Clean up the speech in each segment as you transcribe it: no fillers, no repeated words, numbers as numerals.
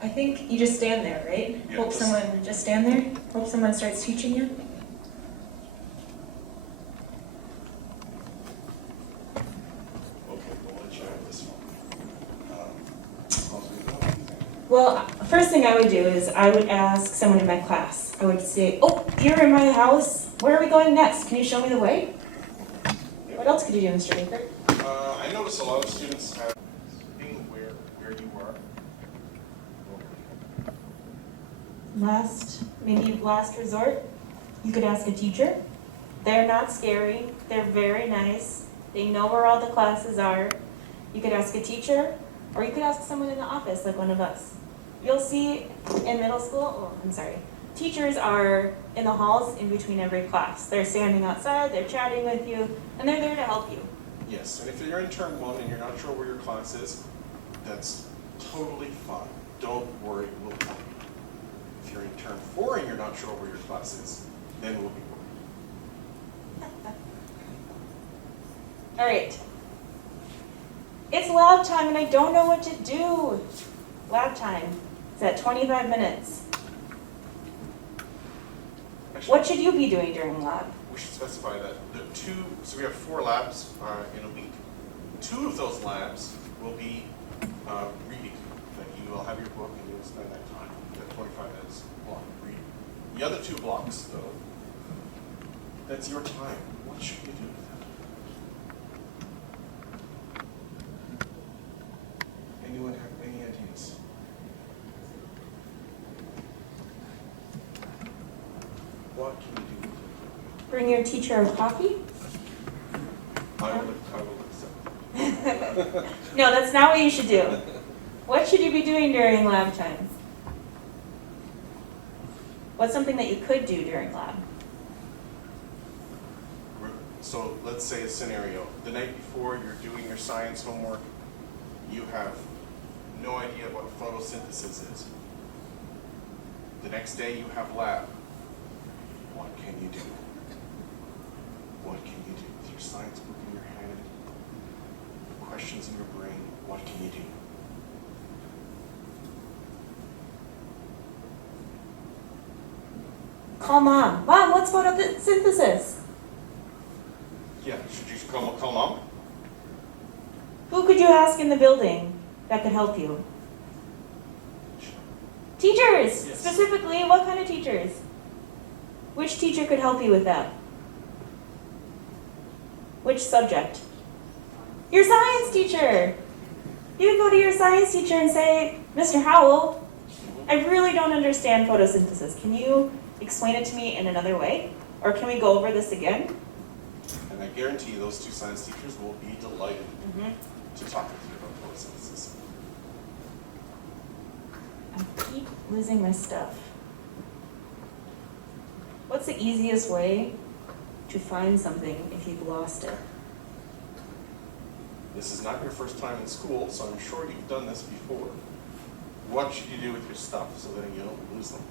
I think you just stand there, right? Yeah, Hope someone, just stand there? Hope someone starts teaching you? Okay, we'll let you have this one. Well, first thing I would do is I would ask someone in my class. I would say, oh, you're in my house. Where are we going next? Can you show me the way? What else could you do, Mr. Baker? I notice a lot of students have being aware where you are. Maybe last resort, you could ask a teacher. They're not scary. They're very nice. They know where all the classes are. You could ask a teacher, or you could ask someone in the office, like one of us. You'll see in middle school, teachers are in the halls in between every class. They're standing outside, they're chatting with you, and they're there to help you. Yes, and if you're in term 1 and you're not sure where your class is, that's totally fine. Don't worry, we'll help you. If you're in term 4 and you're not sure where your class is, then we'll be worried. All right. It's lab time and I don't know what to do. Lab time. It's at 25 minutes. Actually, What should you be doing during lab? we should specify that so we have 4 labs in a week. 2 of those labs will be reading. Like you will have your book and you'll spend that time, that 25 minutes block reading. The other 2 blocks, though, that's your time. What should you do with that? Anyone have any ideas? What can you do with it? Bring your teacher a coffee? I will accept. No, that's not what you should do. What should you be doing during lab time? What's something that you could do during lab? So let's say a scenario. The night before you're doing your science homework, you have no idea what photosynthesis is. The next day you have lab. What can you do? What can you do with your science book in your hand? Questions in your brain, what can you do? Call mom. Mom, what's photosynthesis? Yeah, should you call mom? Who could you ask in the building that could help you? Teachers! Yes. Specifically, what kind of teachers? Which teacher could help you with that? Which subject? Your science teacher! You could go to your science teacher and say, Mr. Howell, I really don't understand photosynthesis. Can you explain it to me in another way? Or can we go over this again? And I guarantee you those 2 science teachers will be delighted to talk with you about photosynthesis. I keep losing my stuff. What's the easiest way to find something if you've lost it? This is not your first time in school, so I'm sure you've done this before. What should you do with your stuff so that you don't lose them?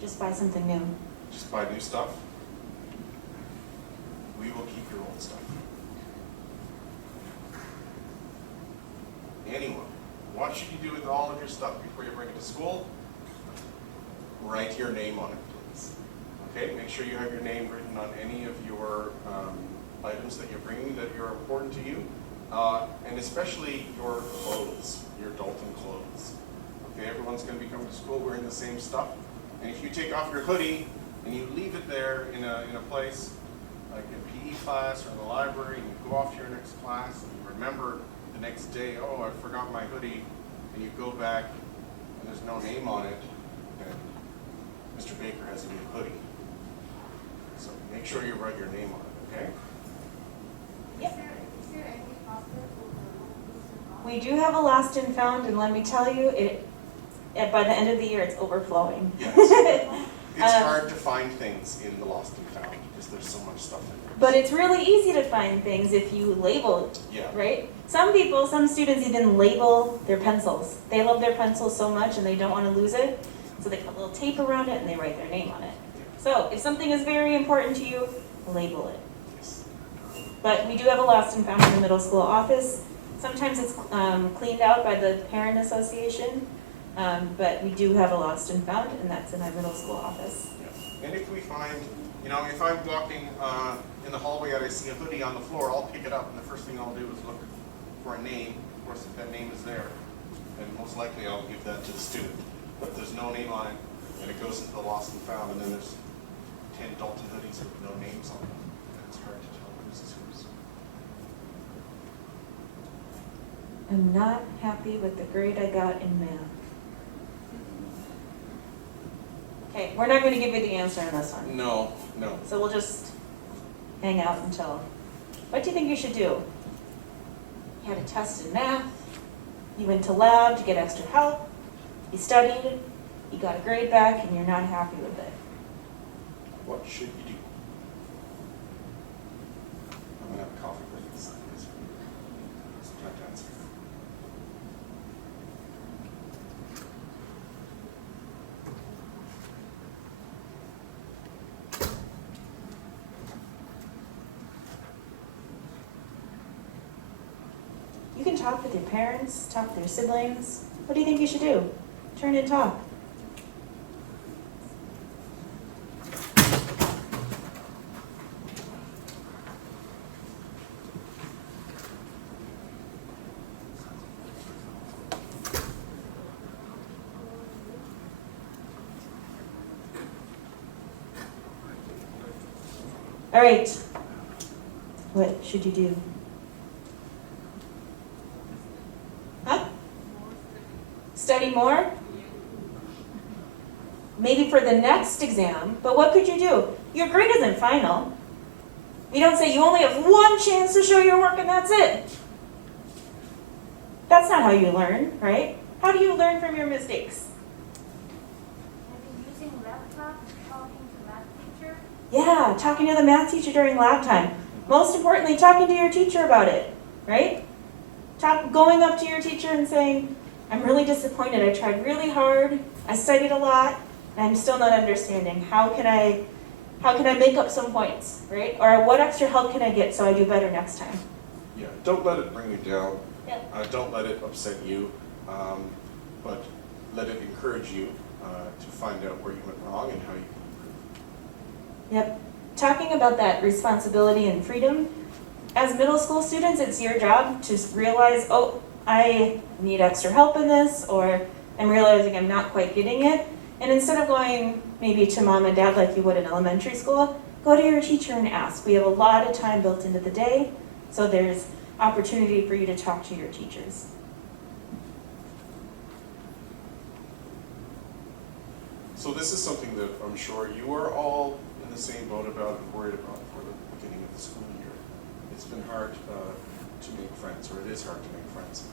Just buy something new. Just buy new stuff. We will keep your old stuff. Anyone, what should you do with all of your stuff before you bring it to school? Write your name on it, please. Okay, make sure you have your name written on any of your items that you're bringing that are important to you, and especially your clothes, your Dalton clothes. Okay, everyone's going to be coming to school wearing the same stuff, and if you take off your hoodie and you leave it there in a place like a PE class or in the library, and you go off to your next class and you remember the next day, oh, I forgot my hoodie, and you go back and there's no name on it, then Mr. Baker has a new hoodie. So make sure you write your name on it, okay? Yep. Is there any possible for We do have a lost and found, and let me tell you, by the end of the year, it's overflowing. Yes. It's hard to find things in the lost and found because there's so much stuff in there. But it's really easy to find things if you label, Yeah. right? Some students even label their pencils. They love their pencils so much and they don't want to lose it, so they put a little tape around it and they write their name on it. So if something is very important to you, label it. Yes. But we do have a lost and found in the middle school office. Sometimes it's cleaned out by the parent association, but we do have a lost and found, and that's in our middle school office. Yeah. And if we find, you know, if I'm walking in the hallway and I see a hoodie on the floor, I'll pick it up, and the first thing I'll do is look for a name. Of course, if that name is there, and most likely I'll give that to the student. But if there's no name on it, and it goes into the lost and found, and then there's 10 Dalton hoodies with no names on them, it's hard to tell whose is whose. I'm not happy with the grade I got in math. Okay, we're not going to give you the answer on this one. No, no. So we'll just hang out until. What do you think you should do? You had a test in math, you went to lab to get extra help, you studied, you got a grade back, and you're not happy with it. What should you do? I'm gonna have a coffee break. It's time to answer. You can talk with your parents, talk with your siblings. What do you think you should do? Turn and talk. All right. What should you do? Huh? Study more? Maybe for the next exam, but what could you do? Your grade isn't final. We don't say you only have one chance to show your work and that's it. That's not how you learn, right? How do you learn from your mistakes? Maybe using laptop, talking to math teacher. Yeah, talking to the math teacher during lab time. Most importantly, talking to your teacher about it, right? Going up to your teacher and saying, I'm really disappointed. I tried really hard. I studied a lot, and I'm still not understanding. How can I make up some points, right? Or what extra help can I get so I do better next time? Yeah, don't let it bring you down. Yep. Don't let it upset you, but let it encourage you to find out where you went wrong and how you can improve. Yep. Talking about that responsibility and freedom, as middle school students, it's your job to realize, oh, I need extra help in this, or I'm realizing I'm not quite getting it. And instead of going maybe to mom and dad like you would in elementary school, go to your teacher and ask. We have a lot of time built into the day, so there's opportunity for you to talk to your teachers. So this is something that I'm sure you are all in the same boat about and worried about for the beginning of the school year. It's been hard to make friends, or it is hard to make friends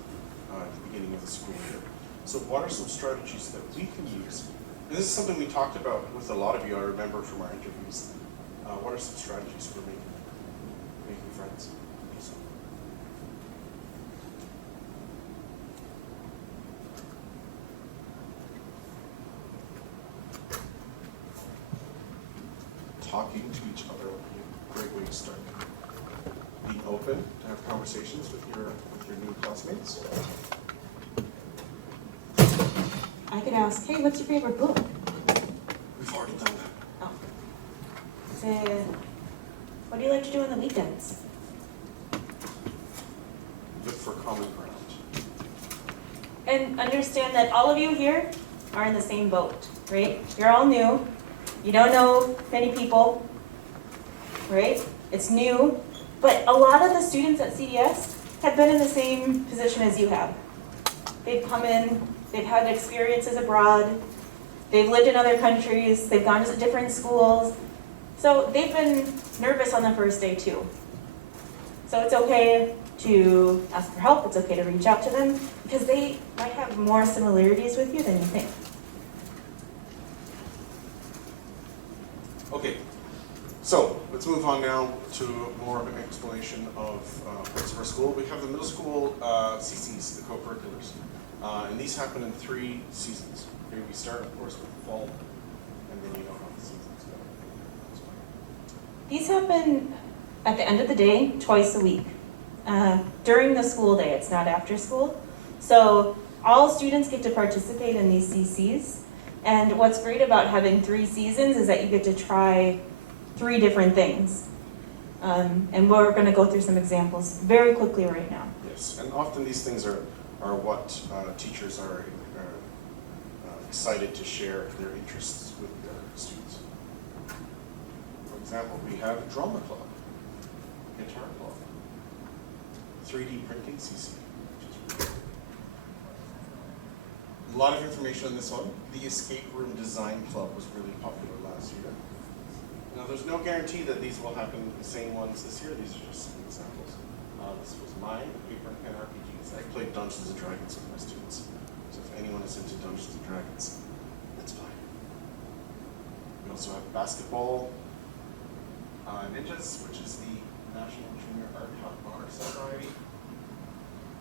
at the beginning of the school year. So what are some strategies that we can use? And this is something we talked about with a lot of you, I remember from our interviews. What are some strategies for making friends? Talking to each other would be a great way to start. Being open to have conversations with your new classmates. I could ask, hey, what's your favorite book? We've already done that. Oh. Say, what do you like to do on the weekends? Look for common ground. And understand that all of you here are in the same boat, right? You're all new. You don't know many people, right? It's new. But a lot of the students at CDS have been in the same position as you have. They've come in, they've had experiences abroad, they've lived in other countries, they've gone to different schools. So they've been nervous on the first day too. So it's okay to ask for help, it's okay to reach out to them, because they might have more similarities with you than you think. Okay, so let's move on now to more of an explanation of parts of our school. We have the middle school CCs, the co-curriculars, and these happen in 3 seasons. Okay, we start, of course, with fall, and then you know how the seasons These happen at the end of the day, twice a week. During the school day, it's not after school. So all students get to participate in these CCs. And what's great about having 3 seasons is that you get to try 3 different things. And we're gonna go through some examples very quickly right now. Yes, and often these things are what teachers are excited to share their interests with their students. For example, we have drama club, guitar club, 3D printing CC. Which is really cool. A lot of information on this one. The escape room design club was really popular last year. Now, there's no guarantee that these will happen the same ones this year. These are just some examples. This was mine, paper and pen RPGs. I played Dungeons and Dragons with my students. So if anyone is into Dungeons and Dragons, that's fine. We also have basketball ninjas, which is the National Junior Art Society.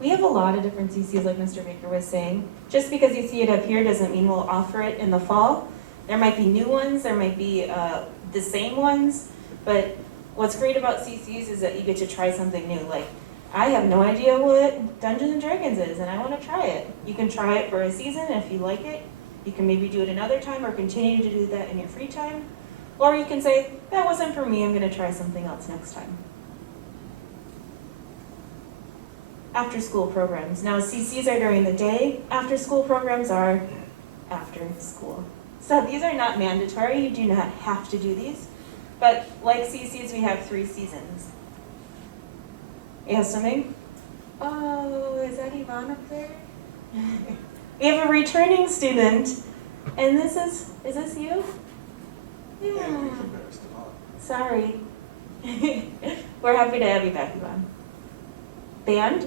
We have a lot of different CCs like Mr. Baker was saying. Just because you see it up here doesn't mean we'll offer it in the fall. There might be new ones, there might be the same ones, but what's great about CCs is that you get to try something new. Like, I have no idea what Dungeons and Dragons is, and I want to try it. You can try it for a season, and if you like it, you can maybe do it another time or continue to do that in your free time. Or you can say, that wasn't for me, I'm going to try something else next time. After school programs. Now, CCs are during the day, after school programs are after school. So these are not mandatory, you do not have to do these. But like CCs, we have 3 seasons. You have something? Oh, is that Yvonne up there? We have a returning student, and is this you? And Yeah. we've embarrassed them all. Sorry. We're happy to have you back, Yvonne. Band.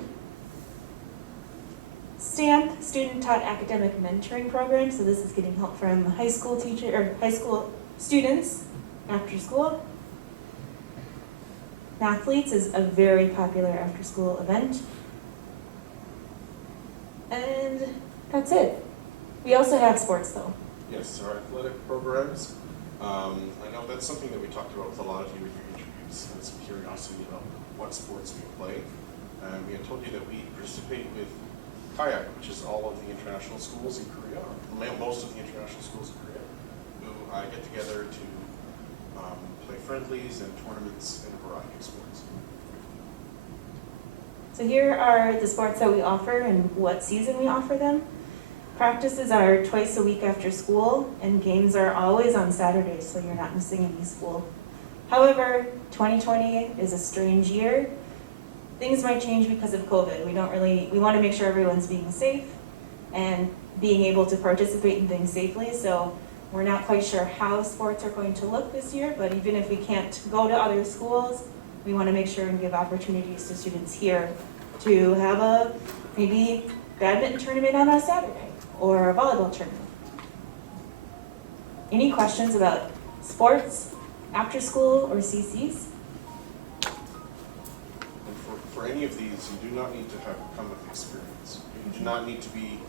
STAMP, Student Taught Academic Mentoring Program. So this is getting help from high school students after school. Mathletes is a very popular after school event. And that's it. We also have sports though. Yes, our athletic programs. I know that's something that we talked about with a lot of you in your interviews, and some curiosity about what sports we play. We had told you that we participate with kayak, which is all of the international schools in Korea, or most of the international schools in Korea, who get together to play friendlies and tournaments in a variety of sports. So here are the sports that we offer and what season we offer them. Practices are twice a week after school, and games are always on Saturdays, so you're not missing any school. However, 2020 is a strange year. Things might change because of COVID. We want to make sure everyone's being safe and being able to participate in things safely, so we're not quite sure how sports are going to look this year, but even if we can't go to other schools, we want to make sure and give opportunities to students here to have a maybe badminton tournament on a Saturday or a volleyball tournament. Any questions about sports, after school, or CCs? And for any of these, you do not need to have come with experience. You do not need to be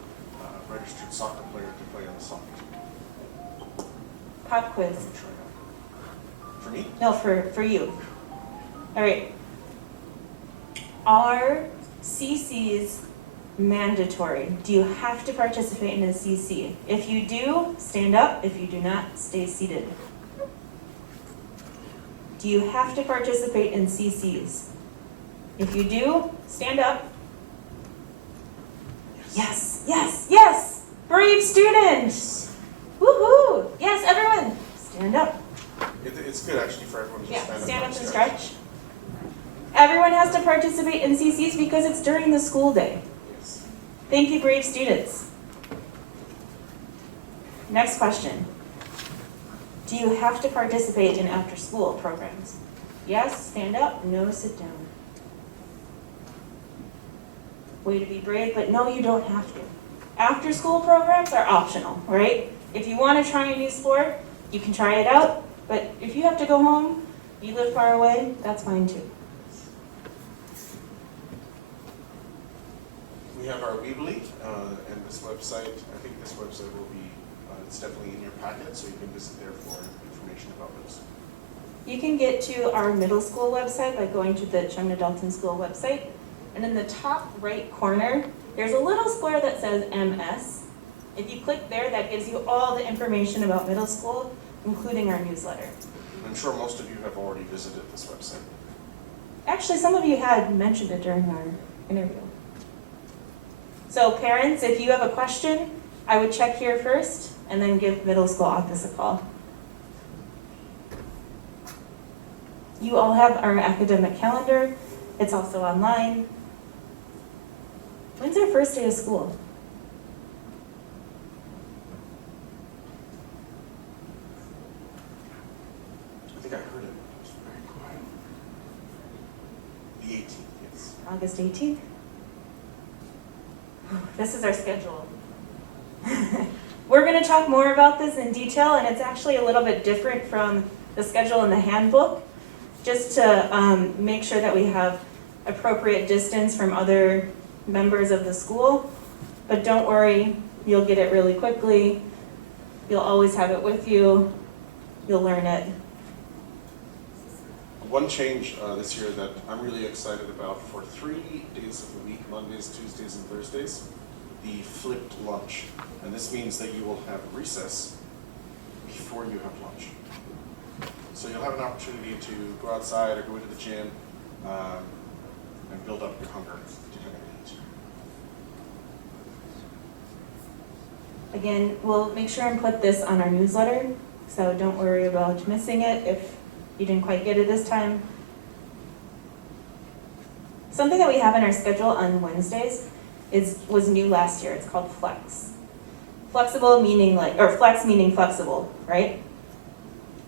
a registered soccer player to play on the soccer team. Pop quiz. Let me try out. For me? No, for you. All right. Are CCs mandatory? Do you have to participate in a CC? If you do, stand up. If you do not, stay seated. Do you have to participate in CCs? If you do, stand up. Yes, yes, yes! Brave students! Woohoo! Yes, everyone, stand up. It's good actually for everyone to just Yeah, stand up stand up and and stretch. stretch. Everyone has to participate in CCs because it's during the school day. Yes. Thank you, brave students. Next question. Do you have to participate in after-school programs? Yes, stand up. No, sit down. Way to be brave, but no, you don't have to. After-school programs are optional, right? If you want to try a new sport, you can try it out, but if you have to go home, you live far away, that's fine too. We have our Weebly, and this website, I think this website will be, it's definitely in your packet, so you can visit there for information about those. You can get to our middle school website by going to the Chemna Dalton School website. And in the top right corner, there's a little square that says MS. If you click there, that gives you all the information about middle school, including our newsletter. I'm sure most of you have already visited this website. Actually, some of you had mentioned it during our interview. So parents, if you have a question, I would check here first and then give middle school office a call. You all have our academic calendar. It's also online. When's our first day of school? I think I heard it. It was very quiet. The 18th, yes. August 18th? This is our schedule. We're going to talk more about this in detail, and it's actually a little bit different from the schedule in the handbook, just to make sure that we have appropriate distance from other members of the school. But don't worry, you'll get it really quickly. You'll always have it with you. You'll learn it. One change this year that I'm really excited about, for 3 days of the week, Mondays, Tuesdays, and Thursdays, the flipped lunch. And this means that you will have recess before you have lunch. So you'll have an opportunity to go outside or go into the gym and build up your hunger to come and eat. Again, we'll make sure and put this on our newsletter, so don't worry about missing it if you didn't quite get it this time. Something that we have in our schedule on Wednesdays was new last year. It's called Flex. Flexible meaning flex meaning flexible, right?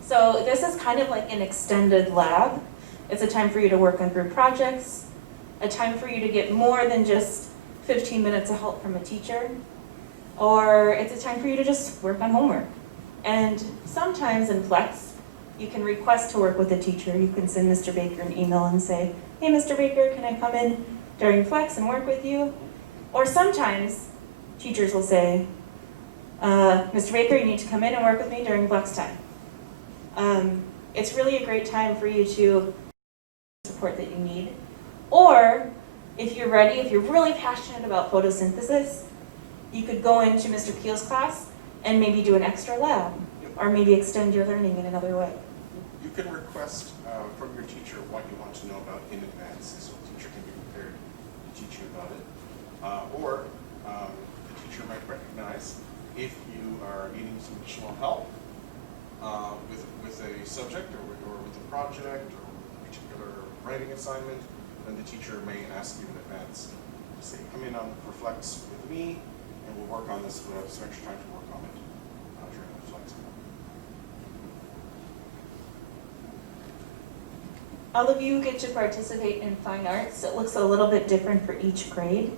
So this is kind of like an extended lab. It's a time for you to work on group projects, a time for you to get more than just 15 minutes of help from a teacher, or it's a time for you to just work on homework. And sometimes in Flex, you can request to work with a teacher. You can send Mr. Baker an email and say, hey, Mr. Baker, can I come in during Flex and work with you? Or sometimes teachers will say, Mr. Baker, you need to come in and work with me during Flex time. It's really a great time for you to support that you need. Or if you're ready, if you're really passionate about photosynthesis, you could go into Mr. Keel's class and maybe do an extra lab, or maybe extend your learning in another way. You can request from your teacher what you want to know about in advance, so the teacher can be prepared to teach you about it. Or the teacher might recognize if you are needing some additional help with a subject or with a project or a particular writing assignment, then the teacher may ask you in advance to say, come in on Flex with me and we'll work on this. We'll have some extra time to work on it during the Flex. All of you get to participate in fine arts. It looks a little bit different for each grade.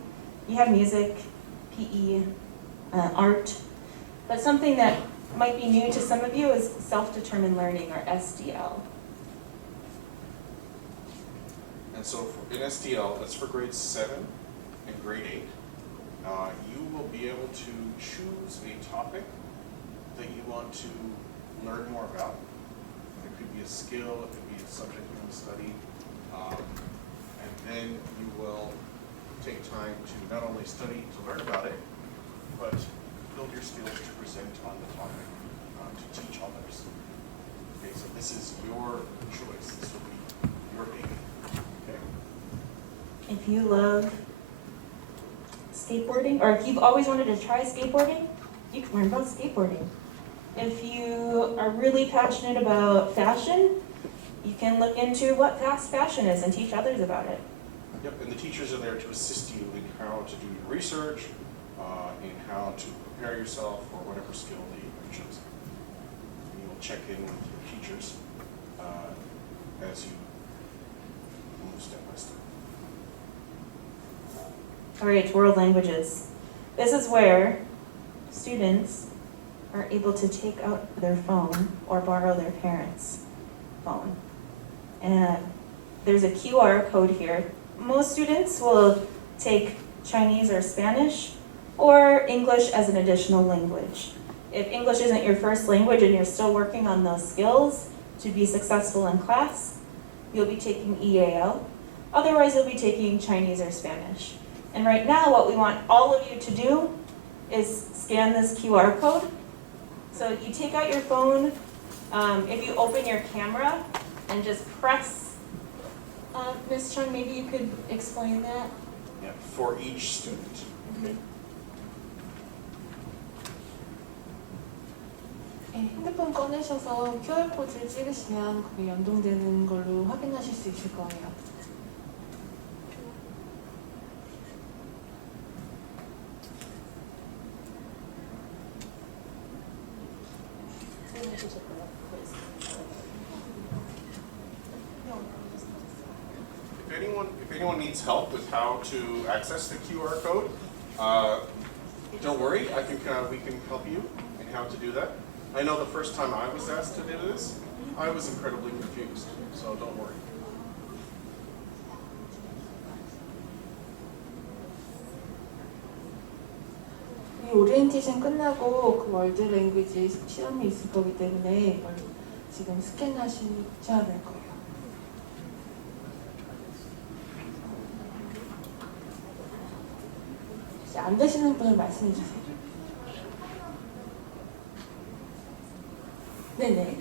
You have music, PE, art, but something that might be new to some of you is self-determined learning, or SDL. And so in SDL, that's for grade 7 and grade 8. You will be able to choose a topic that you want to learn more about. It could be a skill, it could be a subject you want to study. And then you will take time to not only study to learn about it, but build your skills to present on the topic, to teach others. Okay, so this is your choice. This will be your baby. Okay? If you love skateboarding, or if you've always wanted to try skateboarding, you can learn about skateboarding. If you are really passionate about fashion, you can look into what fast fashion is and teach others about it. Yep, and the teachers are there to assist you in how to do your research, in how to prepare yourself for whatever skill that you have chosen. And you will check in with your teachers as you move step by step. All right, world languages. This is where students are able to take out their phone or borrow their parents' phone. And there's a QR code here. Most students will take Chinese or Spanish or English as an additional language. If English isn't your first language and you're still working on those skills, to be successful in class, you'll be taking EAL. Otherwise, you'll be taking Chinese or Spanish. And right now, what we want all of you to do is scan this QR code. So you take out your phone, if you open your camera and just press, Ms. Chung, maybe you could explain that? Yeah, for each student. Okay. 네, 핸드폰 꺼내셔서 QR코드를 찍으시면 그게 연동되는 걸로 확인하실 수 있을 거예요. If anyone needs help with how to access the QR code, don't worry. We can help you in how to do that. I know the first time I was asked to do this, I was incredibly confused. So don't worry. 이 오리엔테이션 끝나고 그 월드 랭귀지 시험이 있을 거기 때문에 이걸 지금 스캔하셔야 될 거예요. 혹시 안 되시는 분을 말씀해 주세요. 네네.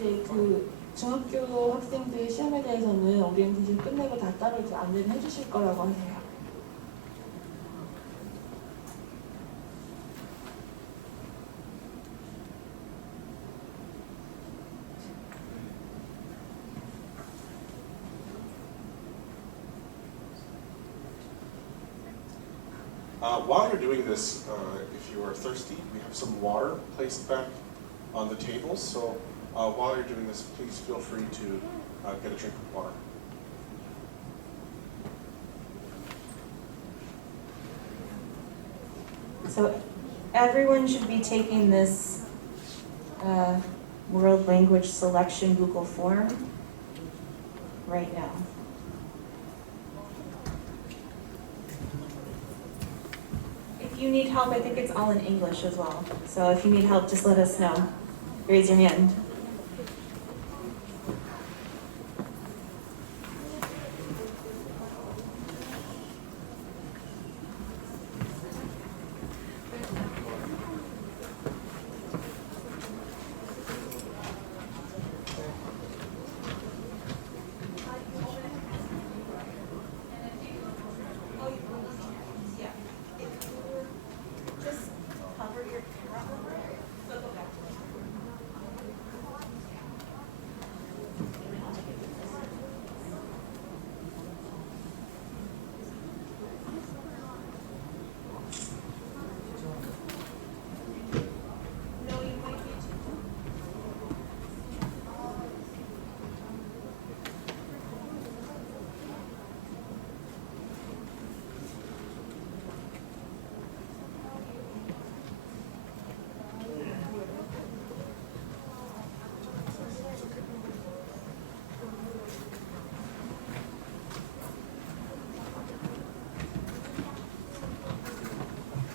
이제 그 중학교 학생들 시험에 대해서는 오리엔테이션 끝내고 다 따로 이제 안내를 해주실 거라고 하세요. While you're doing this, if you are thirsty, we have some water placed back on the tables. So while you're doing this, please feel free to get a drink of water. So everyone should be taking this World Language Selection Google form right now. If you need help, I think it's all in English as well. So if you need help, just let us know. Raise your hand.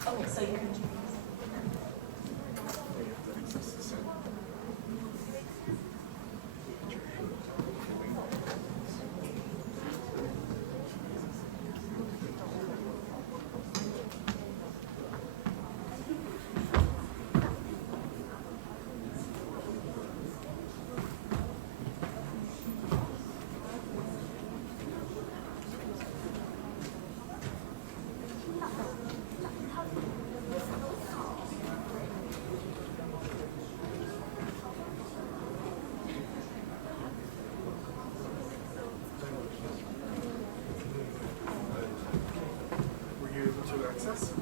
Okay, so you're gonna check this. Were you able to access?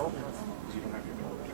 You don't have your filters.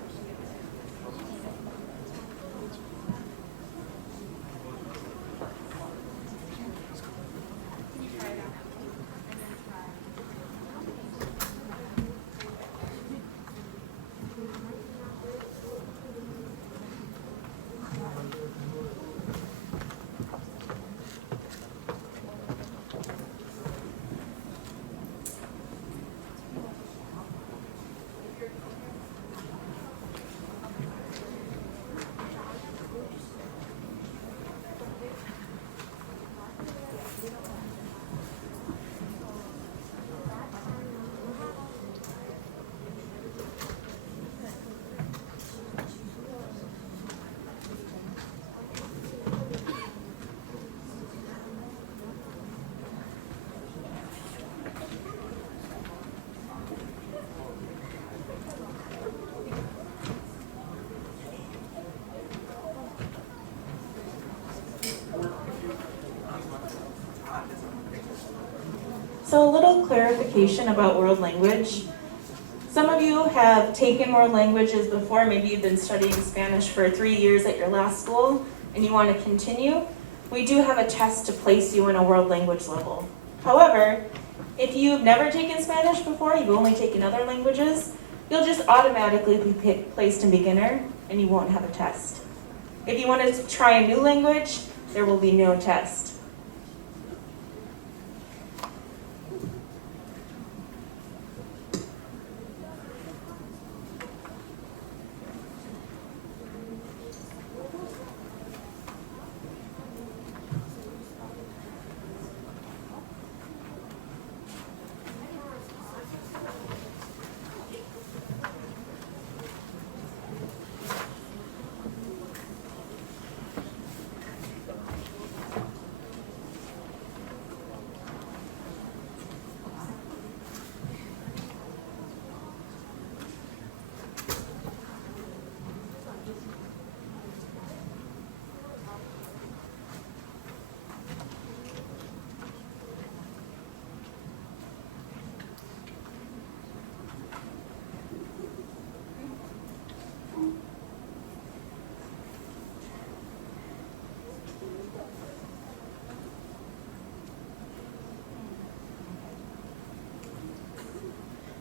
So a little clarification about world language. Some of you have taken world languages before, maybe you've been studying Spanish for 3 years at your last school and you want to continue. We do have a test to place you in a world language level. However, if you've never taken Spanish before, you've only taken other languages, you'll just automatically be placed in beginner and you won't have a test. If you want to try a new language, there will be no test.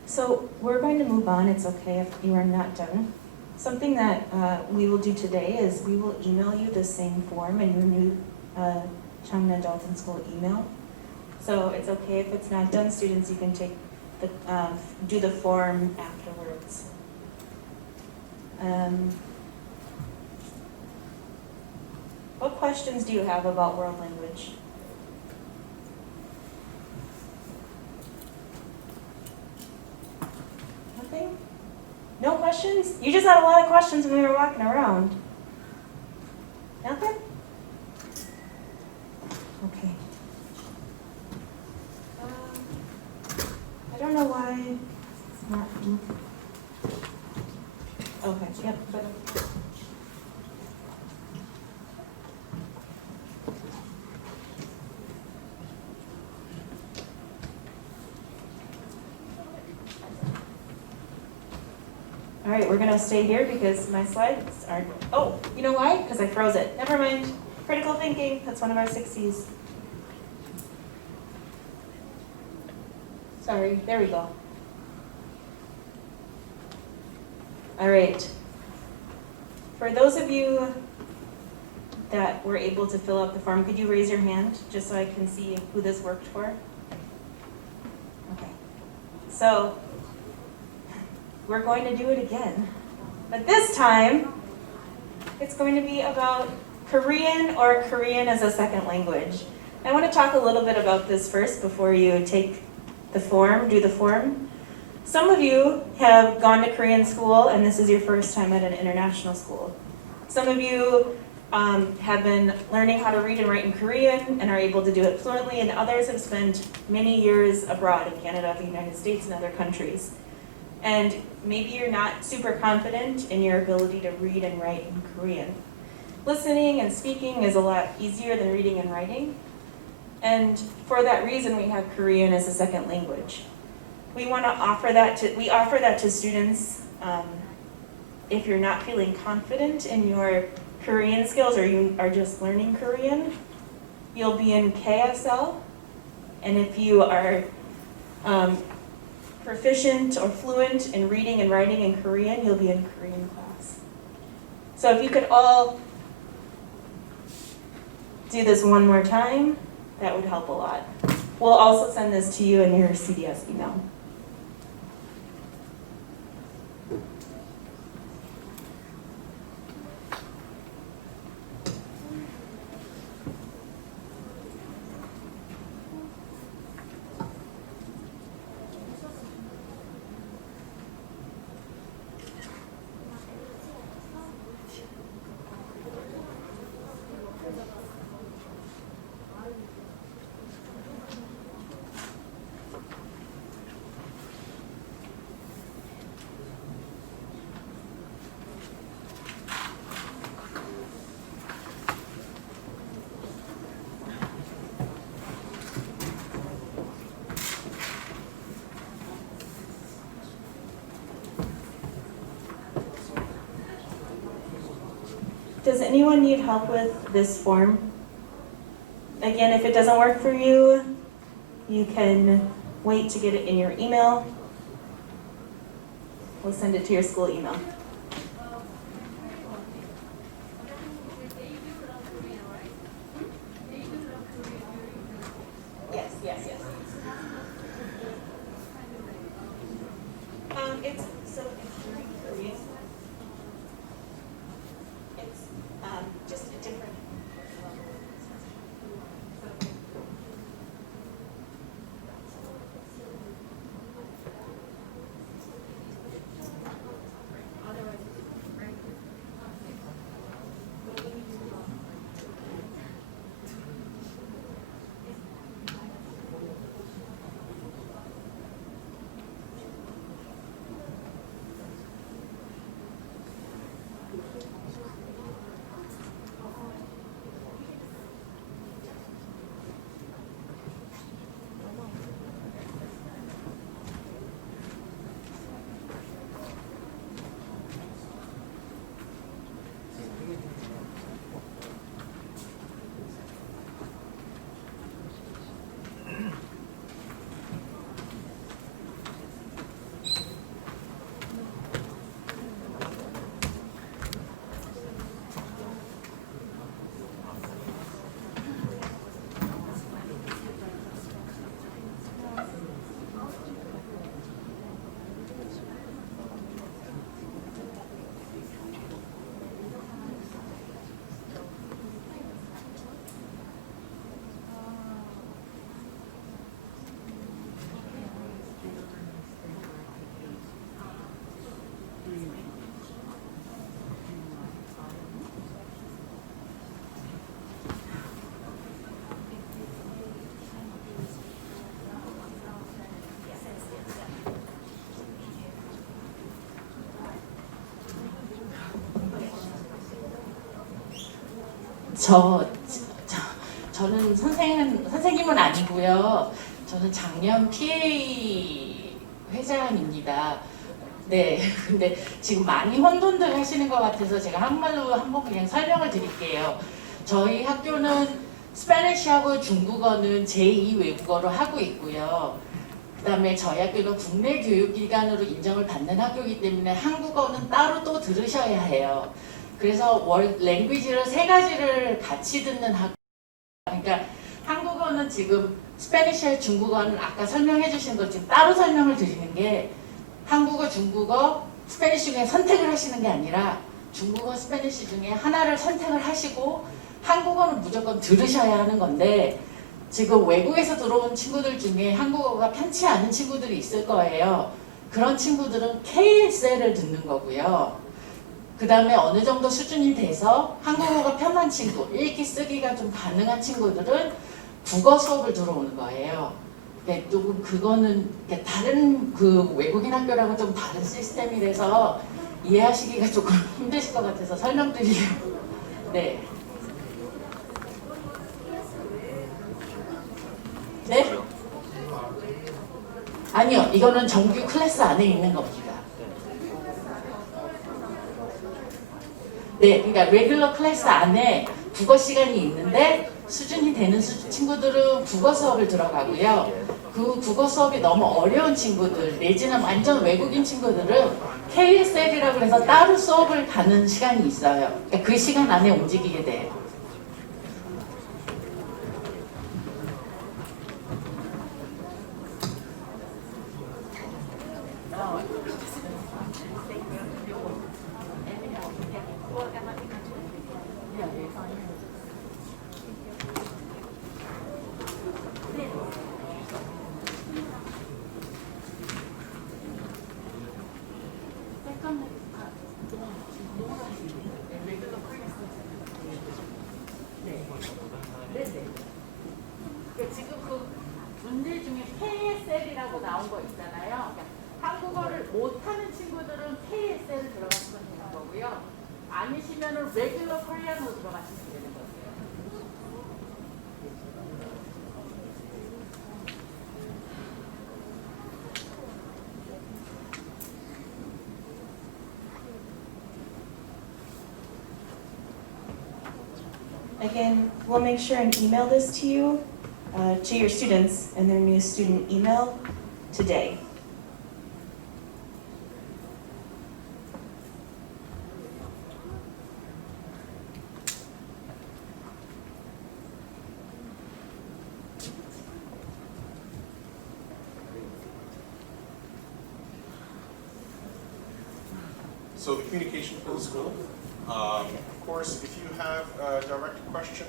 So we're going to move on. It's okay if you are not done. Something that we will do today is we will email you the same form in your new Changna Dalton School email. So it's okay if it's not done. Students, you can do the form afterwards. What questions do you have about world language? Nothing? No questions? You just had a lot of questions when we were walking around. Nothing? Okay. I don't know why it's not. Okay, yep, but. All right, we're gonna stay here because my slides aren't, oh, you know why? Because I froze it. Never mind. Critical thinking, that's one of our 6 C's. Sorry, there we go. All right. For those of you that were able to fill out the form, could you raise your hand just so I can see who this worked for? Okay. So, we're going to do it again. But this time, it's going to be about Korean or Korean as a second language. I want to talk a little bit about this first before you take the form, do the form. Some of you have gone to Korean school and this is your first time at an international school. Some of you have been learning how to read and write in Korean and are able to do it fluently, and others have spent many years abroad in Canada, the United States, and other countries. And maybe you're not super confident in your ability to read and write in Korean. Listening and speaking is a lot easier than reading and writing. And for that reason, we have Korean as a second language. We want to offer that to students if you're not feeling confident in your Korean skills or you are just learning Korean. You'll be in KSL, and if you are proficient or fluent in reading and writing in Korean, you'll be in Korean class. So if you could all do this one more time, that would help a lot. We'll also send this to you in your CDS email. Does anyone need help with this form? Again, if it doesn't work for you, you can wait to get it in your email. We'll send it to your school email. Yes. It's during Korean. It's just a different. 저는 선생님은 아니고요. 저는 작년 PA 회장입니다. 네, 근데 지금 많이 혼돈들 하시는 것 같아서 제가 한말로 한번 그냥 설명을 드릴게요. 저희 학교는 스페니쉬하고 중국어는 제2 외국어로 하고 있고요. 그 다음에 저희 학교는 국내 교육기관으로 인정을 받는 학교이기 때문에 한국어는 따로 또 들으셔야 해요. 그래서 랭귀지를 3가지를 같이 듣는 학교. 그러니까 한국어는 지금 스페니쉬, 중국어는 아까 설명해 주신 것 지금 따로 설명을 드리는 게 한국어, 중국어, 스페니쉬 중에 선택을 하시는 게 아니라 중국어, 스페니쉬 중에 하나를 선택을 하시고 한국어는 무조건 들으셔야 하는 건데 지금 외국에서 들어온 친구들 중에 한국어가 편치 않은 친구들이 있을 거예요. 그런 친구들은 KSL을 듣는 거고요. 그 다음에 어느 정도 수준이 돼서 한국어가 편한 친구, 읽기 쓰기가 좀 가능한 친구들은 국어 수업을 들어오는 거예요. 네, 조금 그거는 다른 그 외국인 학교랑은 좀 다른 시스템이라서 이해하시기가 조금 힘드실 것 같아서 설명드리려고. 네. 네? 아니요, 이거는 정규 클래스 안에 있는 겁니다. 네, 그러니까 레귤러 클래스 안에 국어 시간이 있는데 수준이 되는 친구들은 국어 수업을 들어가고요. 그 국어 수업이 너무 어려운 친구들 내지는 완전 외국인 친구들은 KSL이라고 해서 따로 수업을 가는 시간이 있어요. 그러니까 그 시간 안에 움직이게 돼요. 지금 그 문제 중에 KSL이라고 나온 거 있잖아요. 그러니까 한국어를 못하는 친구들은 KSL 들어가시면 되는 거고요. 아니시면은 레귤러 코리안으로 들어가시면 되는 거예요. Again, we'll make sure and email this to you, to your students and their new student email today. So the communication for the school. Of course, if you have a direct question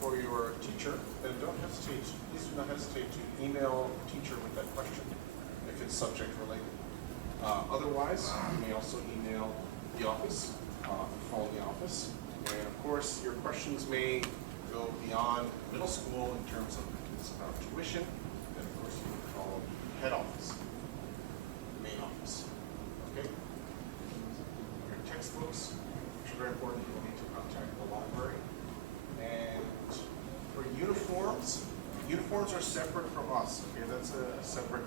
for your teacher, then please do not hesitate to email the teacher with that question if it's subject related. Otherwise, you may also email the office, phone the office. And of course, your questions may go beyond middle school in terms of if it's about tuition, then of course you can call the head office, main office. Okay? Your textbooks, which are very important, you'll need to contact the library. And for uniforms are separate from us. Okay, that's a separate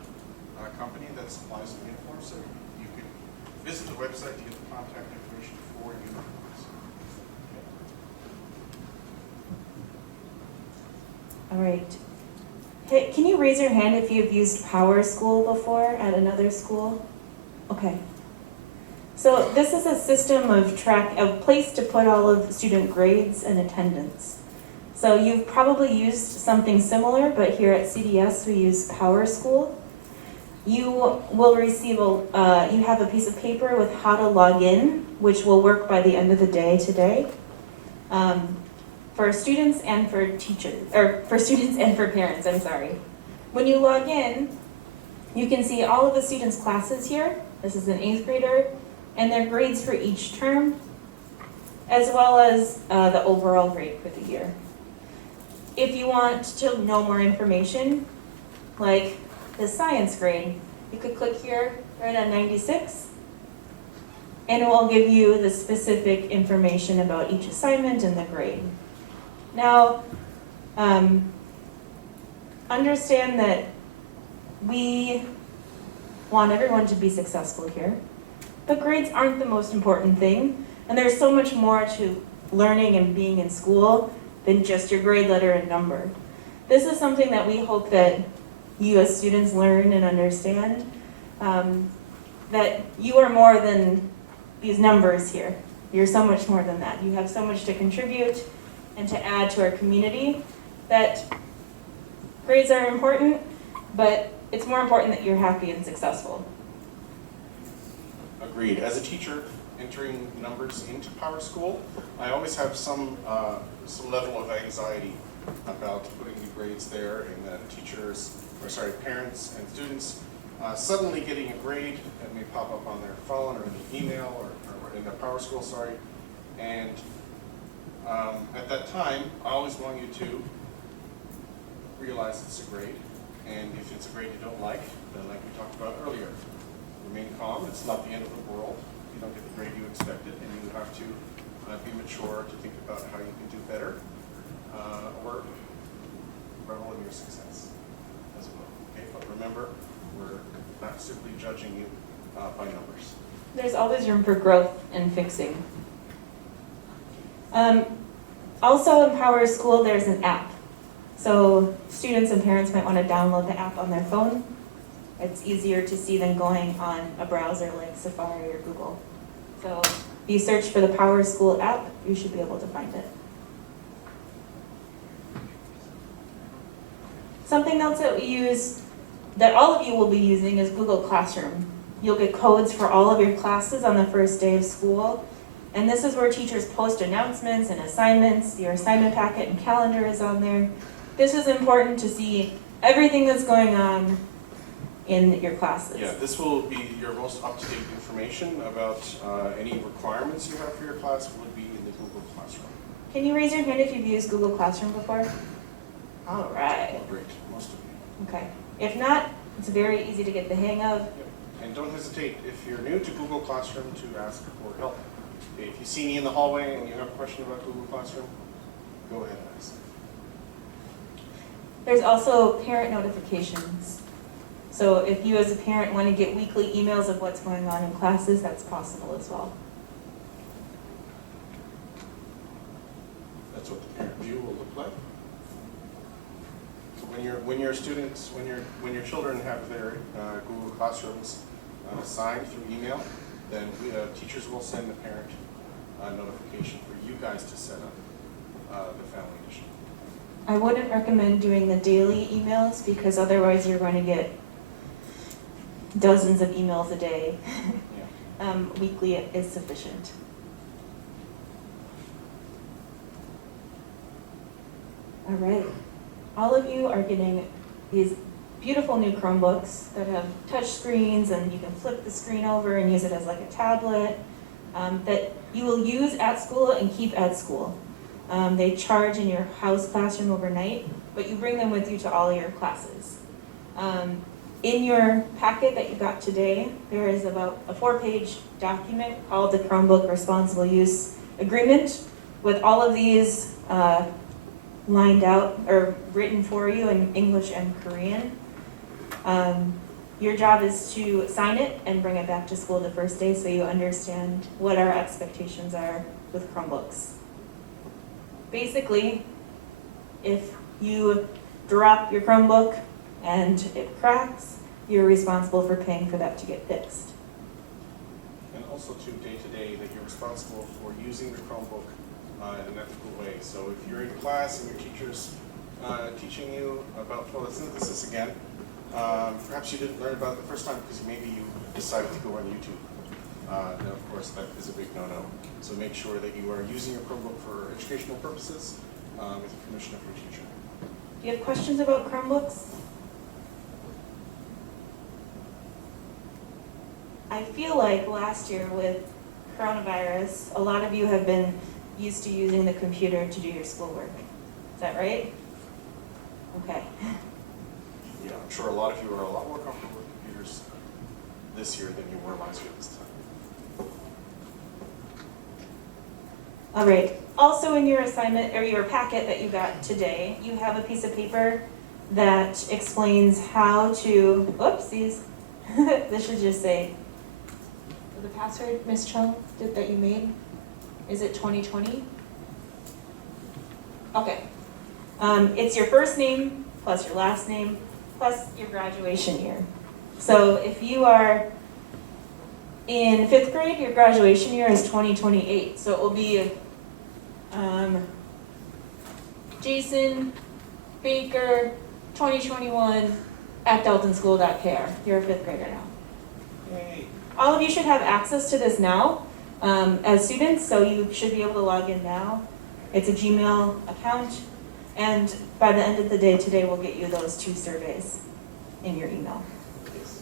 company that supplies the uniforms. So you can visit the website to get the contact information for uniforms. All right. Hey, can you raise your hand if you've used Power School before at another school? Okay. So this is a system of a place to put all of student grades and attendance. So you've probably used something similar, but here at CDS we use Power School. You will receive you have a piece of paper with how to log in, which will work by the end of the day today. For students and for teachers, or for students and for parents, I'm sorry. When you log in, you can see all of the students' classes here. This is an 8th grader, and their grades for each term, as well as the overall grade for the year. If you want to know more information, like the science grade, you could click here right on 96, and it will give you the specific information about each assignment and the grade. Now, understand that we want everyone to be successful here, but grades aren't the most important thing, and there's so much more to learning and being in school than just your grade letter and number. This is something that we hope that you as students learn and understand, that you are more than these numbers here. You're so much more than that. You have so much to contribute and to add to our community, that grades are important, but it's more important that you're happy and successful. Agreed. As a teacher entering numbers into Power School, I always have some level of anxiety about putting the grades there, and that parents and students suddenly getting a grade that may pop up on their phone or in the email or in the Power School, and at that time, I always want you to realize it's a grade, and if it's a grade you don't like, then like we talked about earlier, remain calm. It's not the end of the world. You don't get the grade you expected, and you have to be mature to think about how you can do better, or revel in your success as well. Okay, but remember, We're not simply judging you by numbers. There's always room for growth and fixing. Also in Power School, there's an app. So students and parents might want to download the app on their phone. It's easier to see than going on a browser like Safari or Google. So if you search for the Power School app, you should be able to find it. Something else that we use, that all of you will be using, is Google Classroom. You'll get codes for all of your classes on the first day of school. And this is where teachers post announcements and assignments. Your assignment packet and calendar is on there. This is important to see everything that's going on in your classes. Yeah, this will be your most up-to-date information about any requirements you have for your class would be in the Google Classroom. Can you raise your hand if you've used Google Classroom before? All right. Oh, great, most of you. Okay. If not, it's very easy to get the hang of. Yep. And don't hesitate, if you're new to Google Classroom, to ask for help. If you see me in the hallway and you have a question about Google Classroom, go ahead and ask. There's also parent notifications. So if you as a parent want to get weekly emails of what's going on in classes, that's possible as well. That's what the parent view will look like. So when your students, when your children have their Google Classrooms signed through email, then teachers will send the parent notification for you guys to set up the family edition. I wouldn't recommend doing the daily emails because otherwise you're going to get dozens of emails a day. Yeah. Weekly is sufficient. All right. All of you are getting these beautiful new Chromebooks that have touch screens and you can flip the screen over and use it as like a tablet that you will use at school and keep at school. They charge in your house classroom overnight, but you bring them with you to all your classes. In your packet that you got today, there is about a 4-page document called the Chromebook Responsible Use Agreement with all of these lined out or written for you in English and Korean. Your job is to sign it and bring it back to school the first day so you understand what our expectations are with Chromebooks. Basically, if you drop your Chromebook and it cracks, you're responsible for paying for that to get fixed. And also to day-to-day that you're responsible for using the Chromebook in an ethical way. So if you're in class and your teacher's teaching you about photosynthesis again, perhaps you didn't learn about it the first time because maybe you decided to go on YouTube. Then of course that is a big no-no. So make sure that you are using your Chromebook for educational purposes with the permission of your teacher. Do you have questions about Chromebooks? I feel like last year with coronavirus, a lot of you have been used to using the computer to do your schoolwork. Is that right? Okay. Yeah, I'm sure a lot of you are a lot more comfortable with computers this year than you were last year this time. All right. Also in your assignment or your packet that you got today, you have a piece of paper that explains how to, oopsies, this should just say, the password, Ms. Chung, that you made, is it 2020? Okay. It's your first name plus your last name plus your graduation year. So if you are in 5th grade, your graduation year is 2028. So it will be Jason Baker 2021 at daltonschool.kr. You're a 5th grader now. Yay. All of you should have access to this now as students, so you should be able to log in now. It's a Gmail account, and by the end of the day today, we'll get you those 2 surveys in your email. Yes.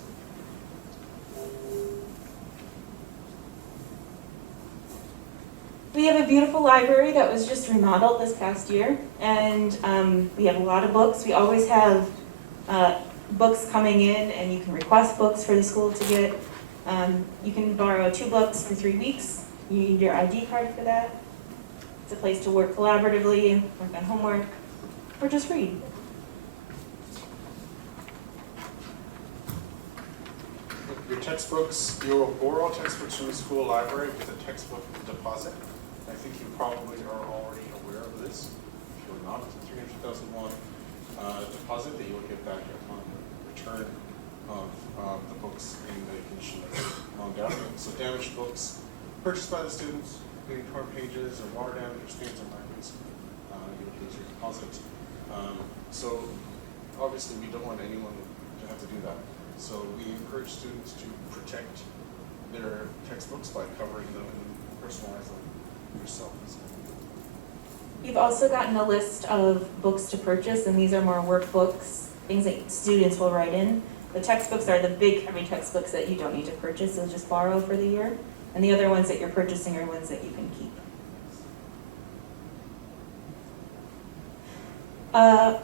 We have a beautiful library that was just remodeled this past year, and we have a lot of books. We always have books coming in, and you can request books for the school to get. You can borrow 2 books for 3 weeks. You need your ID card for that. It's a place to work collaboratively, work on homework, or just read. textbooks, you'll borrow textbooks from the school library with a textbook deposit. I think you probably are already aware of this. If you're not, it's a 300,001 deposit that you will get back upon return of the books in the condition that they're found out. So damaged books purchased by the students, including torn pages or water damage or stains on libraries, you would lose your deposit. So obviously we don't want anyone to have to do that. So we encourage students to protect their textbooks by covering them and personalize them yourself. You've also gotten a list of books to purchase, and these are more workbooks, things that students will write in. The textbooks are the big, heavy textbooks that you don't need to purchase, you'll just borrow for the year. And the other ones that you're purchasing are ones that you can keep.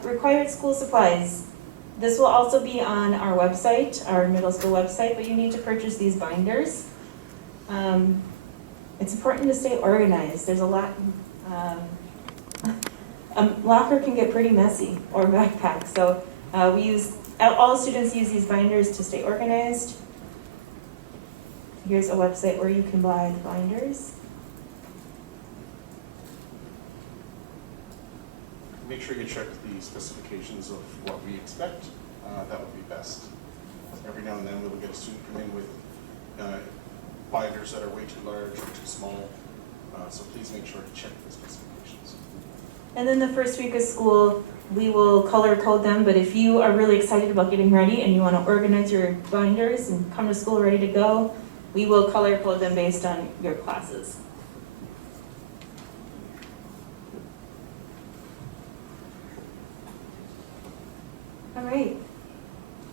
Required school supplies. This will also be on our website, our middle school website, but you need to purchase these binders. It's important to stay organized. There's a lot, a locker can get pretty messy, or backpack. So all students use these binders to stay organized. Here's a website where you can buy the binders. Make sure you check the specifications of what we expect. That would be best. Every now and then we will get a student come in with binders that are way too large or too small. So please make sure to check the specifications. And then the first week of school, we will color code them, but if you are really excited about getting ready and you want to organize your binders and come to school ready to go, we will color code them based on your classes. All right.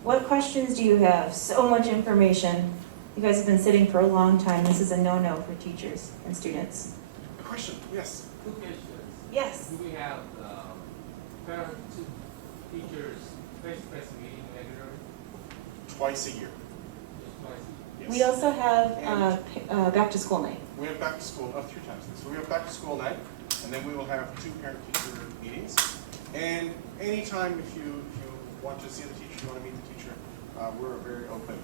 What questions do you have? So much information. You guys have been sitting for a long time. This is a no-no for teachers and students. A question? Yes. Two questions. Yes. Do we have parent to teachers face-to-face meeting regularly? Twice a year. Just twice? Yes. We also have back to school night. We have back to school, 3 times. So we have back to school night, and then we will have 2 parent-teacher meetings. And anytime if you want to see the teacher, you want to meet the teacher, we're very open.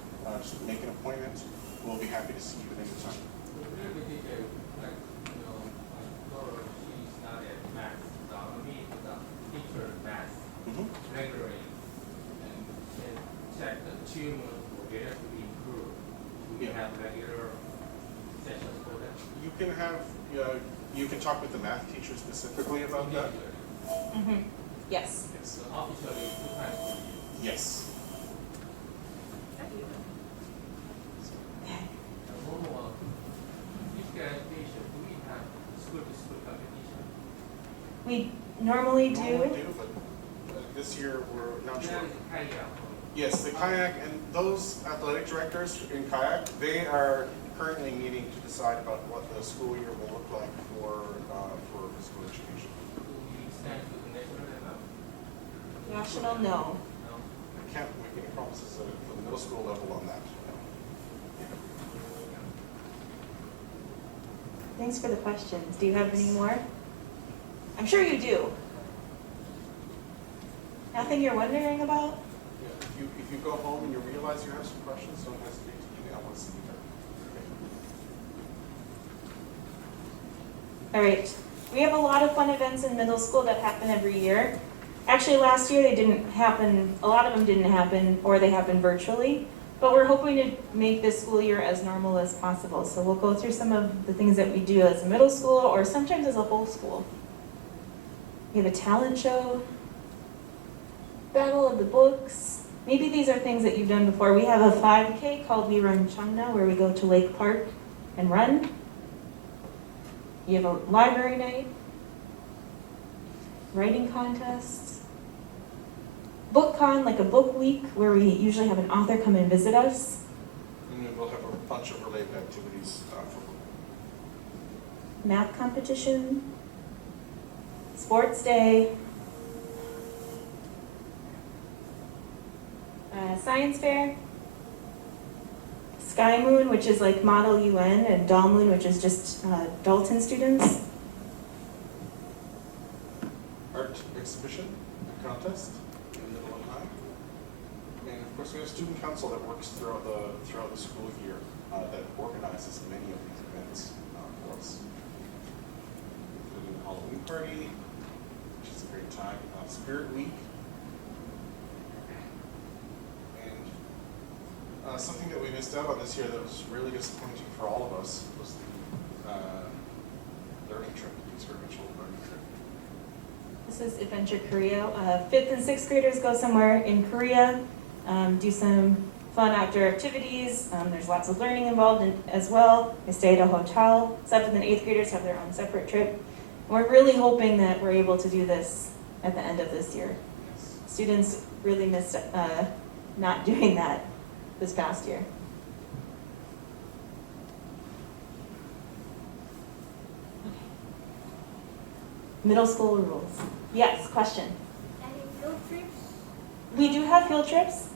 Just make an appointment. We'll be happy to see you at any time. We're the teacher, like, my daughter, she's not at math, so I meet with the teacher math regularly and check the achievement for there to be improved. We Yeah. have regular sessions for that. You can have, you can talk with the math teacher specifically about that. Mm-hmm. Yes. Yes. So officially 2 times a year. Yes. And one more, physical education, do we have school-to-school competition? We normally Normally do. but this year we're not sure. That is kayak. Yes, the kayak and those athletic directors in kayak, they are currently meeting to decide about what the school year will look like for physical education. Do we stand to the national level? National, no. No. I can't make any promises for the middle school level on that. Thanks for the questions. Do you have any more? I'm sure you do. Nothing you're wondering about? Yeah. If you go home and you realize you have some questions, don't hesitate to email us. All right. We have a lot of fun events in middle school that happen every year. Actually, last year they didn't happen, a lot of them didn't happen, or they happened virtually. But we're hoping to make this school year as normal as possible. So we'll go through some of the things that we do as a middle school or sometimes as a whole school. We have a talent show, battle of the books. Maybe these are things that you've done before. We have a 5K called We Run Chungna where we go to Lake Park and run. You have a library night, writing contests, book con, like a book week where we usually have an author come and visit us. And then we'll have a bunch of related activities for Math competition, sports day, science fair, Sky Moon, which is like Model UN, and Doll Moon, which is just Dalton students. art exhibition, a contest in the middle of time. And of Of course, we have student council that works throughout the school year that organizes many of these events for us, including the Halloween party, which is a great time, Spirit Week, and something that we missed out on this year that was really disappointing for all of us was the learning trip, the experiential learning trip. This is Adventure Korea. 5th and 6th graders go somewhere in Korea, do some fun outdoor activities. There's lots of learning involved as well. They stay at a hotel. 7th and 8th graders have their own separate trip. We're really hoping that we're able to do this at the end of this year. Yes. Students really missed not doing that this past year. Middle school rules. Yes, question. Any field trips? We do have field trips.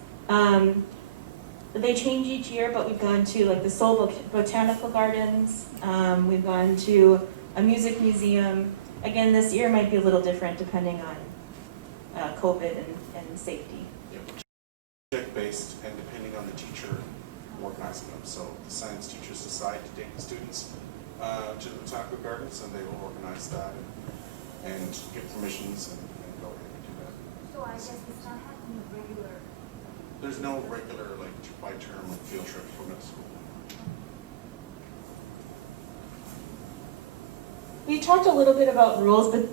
They change each year, but we've gone to like the Seoul Botanical Gardens. We've gone to a music museum. Again, this year might be a little different depending on COVID and safety. Project-based and depending on the teacher organizing them. So the science teachers decide to take the students to the botanical gardens, and they will organize that and give permissions and go ahead and do that. So I guess it's not happening regular. There's no regular like by term field trip for middle school. We talked a little bit about rules, but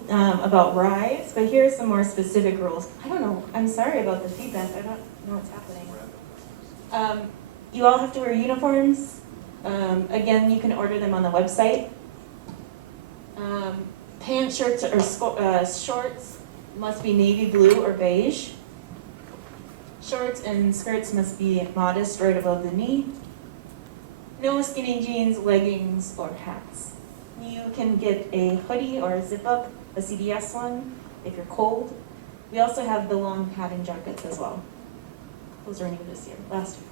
about Rise, but here are some more specific rules. I don't know. I'm sorry about the feedback. I don't know what's happening. You all have to wear uniforms. Again, you can order them on the website. Pants, shirts, or shorts must be navy blue or beige. Shorts and skirts must be modest, right above the knee. No skinny jeans, leggings, or hats. You can get a hoodie or a zip-up, a CDS one, if you're cold. We also have the long padding jackets as well. Those are new this year, last year.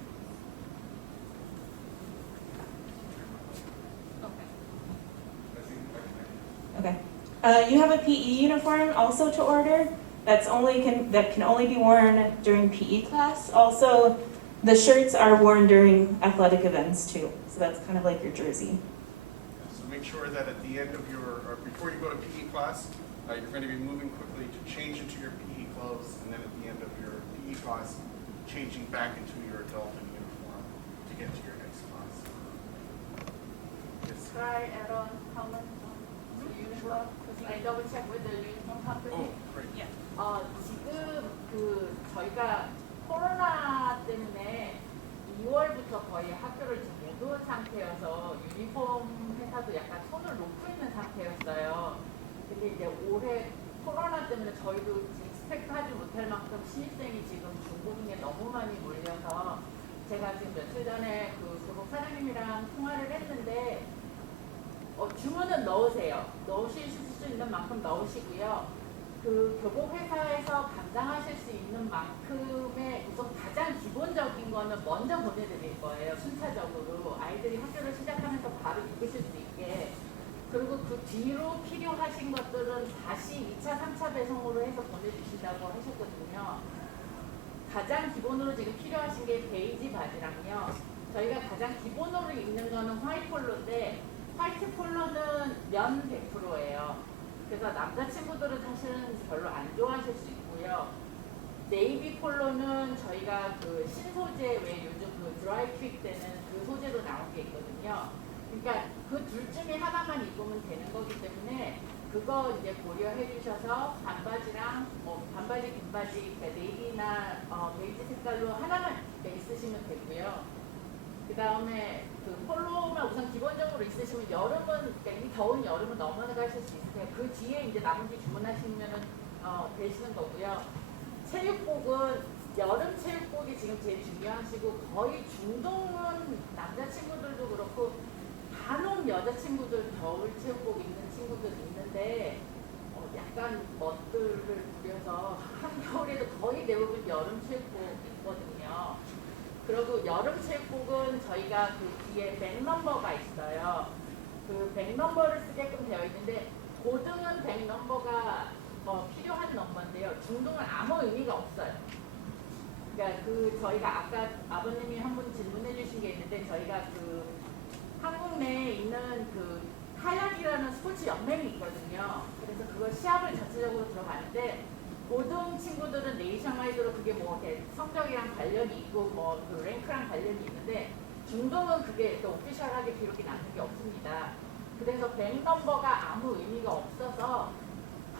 Okay. You have a PE uniform also to order. That can only be worn during PE class. Also, the shirts are worn during athletic events too. So that's kind of like your jersey. So make sure that at the end of or before you go to PE class, you're going to be moving quickly to change into your PE clothes, and then at the end of your PE class, changing back into your adult uniform to get to your next class. Yes. Try add on how much to uniform? Because I double check with the uniform company. Great. 지금 저희가 코로나 때문에 2월부터 거의 학교를 못 온 상태여서 유니폼 회사도 약간 손을 놓고 있는 상태였어요. 근데 이제 올해 코로나 때문에 저희도 익스펙트하지 못할 만큼 신입생이 지금 중고등에 너무 많이 몰려서 제가 지금 며칠 전에 그 교복 사장님이랑 통화를 했는데 주문은 넣으세요. 넣으실 수 있는 만큼 넣으시고요. 그 교복 회사에서 감당하실 수 있는 만큼의 우선 가장 기본적인 거는 먼저 보내드릴 거예요. 순차적으로 아이들이 학교를 시작하면서 바로 입으실 수 있게. 그리고 그 뒤로 필요하신 것들은 다시 2차, 3차 배송으로 해서 보내주신다고 하셨거든요. 가장 기본으로 지금 필요하신 게 베이지 바지랑요. 저희가 가장 기본으로 입는 거는 화이트 폴로인데 화이트 폴로는 면 100%예요. 그래서 남자친구들은 사실은 별로 안 좋아하실 수 있고요. 네이비 폴로는 저희가 그 신소재 왜 요즘 그 드라이 퀵 때는 그 소재로 나온 게 있거든요. 그러니까 그 둘 중에 하나만 입으면 되는 거기 때문에 그거 이제 고려해 주셔서 반바지랑 반바지, 긴 바지, 그러니까 네이비나 베이지 색깔로 하나만 있으시면 되고요. 그 다음에 그 폴로만 우선 기본적으로 있으시면 여름은 그러니까 이 더운 여름은 넘어가실 수 있으세요. 그 뒤에 이제 나머지 주문하시면은 되시는 거고요. 체육복은 여름 체육복이 지금 제일 중요하시고 거의 중동은 남자친구들도 그렇고 간혹 여자친구들 겨울 체육복 입는 친구들 있는데 약간 멋들을 부려서 한겨울에도 거의 대부분 여름 체육복 입거든요. 그리고 여름 체육복은 저희가 그 뒤에 백넘버가 있어요. 그 백넘버를 쓰게끔 되어 있는데 고등은 백넘버가 필요한 넘버인데요. 중등은 아무 의미가 없어요. 그러니까 그 저희가 아까 아버님이 한 분 질문해 주신 게 있는데 저희가 그 한국 내에 있는 그 카약이라는 스포츠 연맹이 있거든요. 그래서 그거 시합을 전체적으로 들어가는데 고등 친구들은 네이션와이드로 그게 뭐 이렇게 성적이랑 관련이 있고 뭐 그 랭크랑 관련이 있는데 중등은 그게 또 오피셜하게 기록이 나는 게 없습니다. 그래서 백 넘버가 아무 의미가 없어서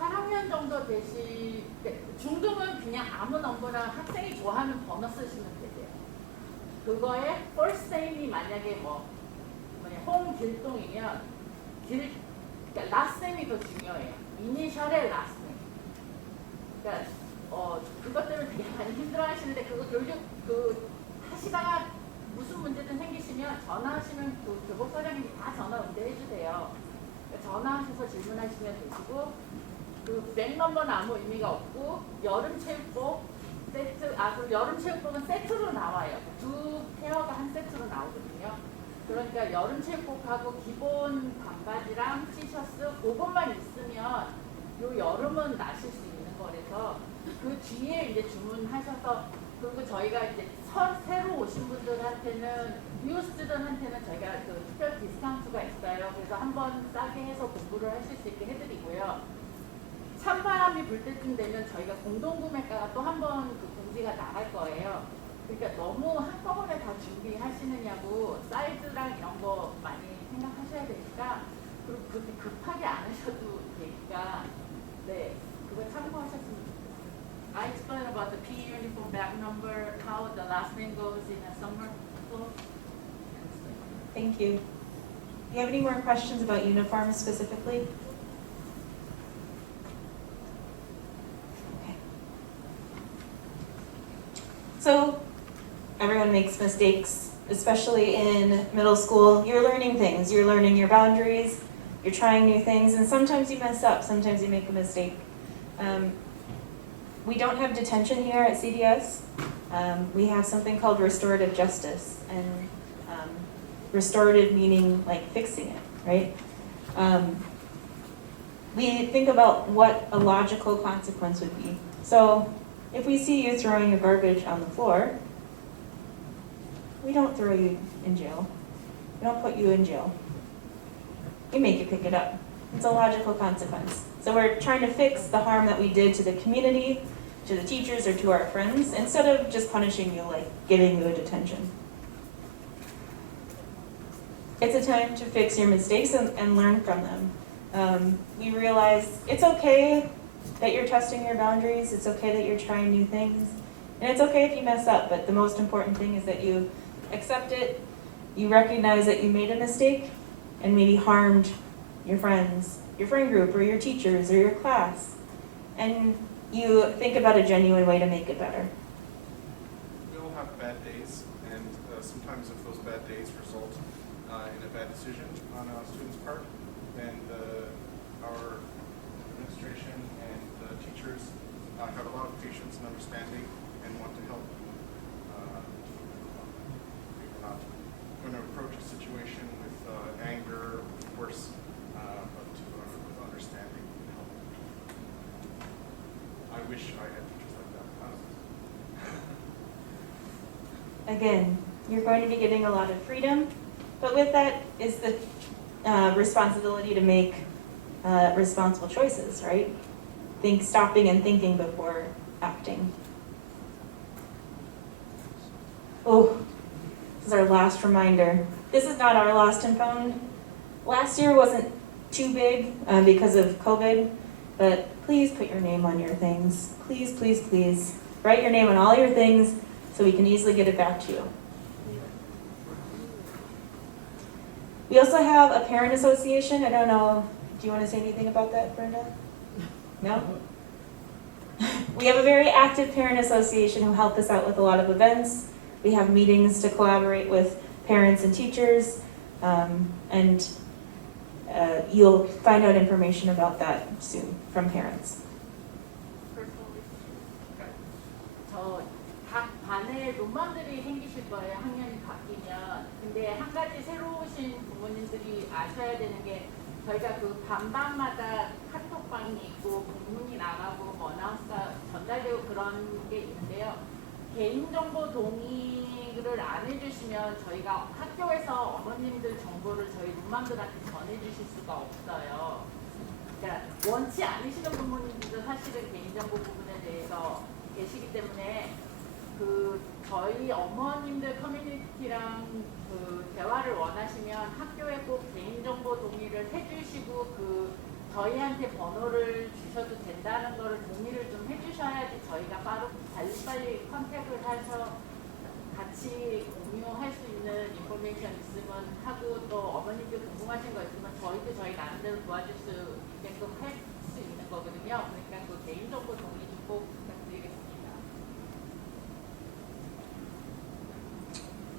8학년 정도 중등은 그냥 아무 넘버나 학생이 좋아하는 번호 쓰시면 되세요. 그거에 first name이 만약에 홍길동이면 그러니까 last name이 더 중요해요. 이니셜의 last name. 그러니까 그것 때문에 되게 많이 힘들어하시는데 그거 교육 하시다가 무슨 문제든 생기시면 전화하시면 그 교복과장님이 다 전화 응대해 주세요. 그러니까 전화하셔서 질문하시면 되시고 그 백넘버는 아무 의미가 없고 여름체육복 세트 그 여름체육복은 세트로 나와요. 두 페어가 한 세트로 나오거든요. 그러니까 여름체육복하고 기본 반바지랑 티셔츠 그것만 있으면 요 여름은 나실 수 있는 거라서 그 뒤에 이제 주문하셔서 그리고 저희가 이제 새로 오신 분들한테는 뉴 스튜던트한테는 저희가 그 특별 디스카운트가 있어요. 그래서 한번 싸게 해서 공부를 하실 수 있게 해드리고요. 찬바람이 불 때쯤 되면 저희가 공동구매가가 또 한 번 그 공지가 나갈 거예요. 그러니까 너무 한꺼번에 다 준비하시느냐고 사이즈랑 이런 거 많이 생각하셔야 되니까 그리고 그렇게 급하게 안 하셔도 되니까 네 그거 참고하셨으면 좋겠어요. I explained about the PE uniform back number, how the last name goes in a summer school. Thank you. Do you have any more questions about uniforms specifically? Okay. So, everyone makes mistakes, especially in middle school. You're learning things, you're learning your boundaries, you're trying new things, and sometimes you mess up, sometimes you make a mistake. We don't have detention here at CDS. We have something called restorative justice, and restorative meaning like fixing it, right? We think about what a logical consequence would be. So if we see you throwing your garbage on the floor, we don't throw you in jail. We don't put you in jail. We make you pick it up. It's a logical consequence. So we're trying to fix the harm that we did to the community, to the teachers, or to our friends, instead of just punishing you, like giving you a detention. It's a time to fix your mistakes and learn from them. We realize it's okay that you're testing your boundaries, it's okay that you're trying new things, and it's okay if you mess up, but the most important thing is that you accept it, you recognize that you made a mistake, and maybe harmed your friends, your friend group, or your teachers, or your class, and you think about a genuine way to make it better. We all have bad days, and sometimes if those bad days result in a bad decision on a student's part, then our administration and the teachers have a lot of patience and understanding and want to help. We're not going to approach a situation with anger or force, but with understanding and help. I wish I had teachers like that. Again, you're going to be getting a lot of freedom, but with that is the responsibility to make responsible choices, right? Stopping and thinking before acting. Oh, this is our last reminder. This is not our lost and found. Last year wasn't too big because of COVID, but please put your name on your things. Please, please, please. Write your name on all your things so we can easily get it back to you. We also have a parent association. I don't know, do you want to say anything about that, Brenda? No? We have a very active parent association who help us out with a lot of events. We have meetings to collaborate with parents and teachers, and you'll find out information about that soon from parents. 각 반에 룸맘들이 생기실 거예요. 학년이 바뀌면. 근데 한 가지 새로 오신 부모님들이 아셔야 되는 게 저희가 그 반반마다 카톡방이 있고 공문이 나가고 어나운스가 전달되고 그런 게 있는데요. 개인정보 동의를 안 해주시면 저희가 학교에서 어머님들 정보를 저희 룸맘들한테 전해주실 수가 없어요. 그러니까 원치 않으시는 부모님들도 사실은 개인정보 부분에 대해서 계시기 때문에 그 저희 어머님들 커뮤니티랑 그 대화를 원하시면 학교에 꼭 개인정보 동의를 해주시고 그 저희한테 번호를 주셔도 된다는 거를 동의를 좀 해주셔야지 저희가 빨리 컨택을 해서 같이 공유할 수 있는 인포메이션 있으면 하고 또 어머님들 궁금하신 거 있으면 저희도 저희 나름대로 도와줄 수 있게끔 할 수 있는 거거든요. 그러니까 그 개인정보 동의 좀 꼭 부탁드리겠습니다.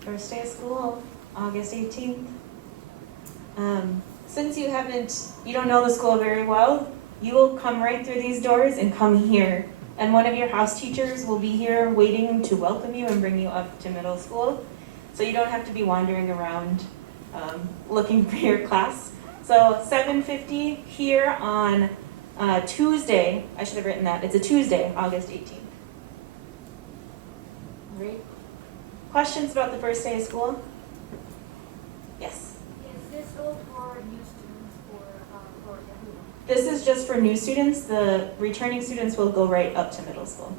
First day of school, August 18th. Since you don't know the school very well, you will come right through these doors and come here. And one of your house teachers will be here waiting to welcome you and bring you up to middle school. So you don't have to be wandering around looking for your class. So 7:50 here on Tuesday, I should have written that, it's a Tuesday, August 18th. Great. Questions about the first day of school? Yes. Is this all for new students or for everyone? This is just for new students. The returning students will go right up to middle school.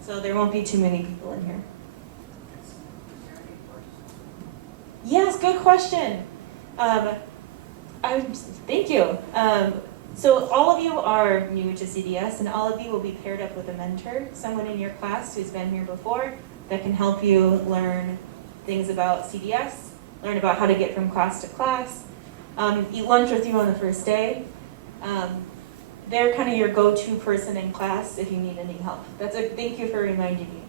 So there won't be too many people in here. Yes, good question. Thank you. So all of you are new to CDS, and all of you will be paired up with a mentor, someone in your class who's been here before that can help you learn things about CDS, learn about how to get from class to class, eat lunch with you on the first day. They're kind of your go-to person in class if you need any help. Thank you for reminding me.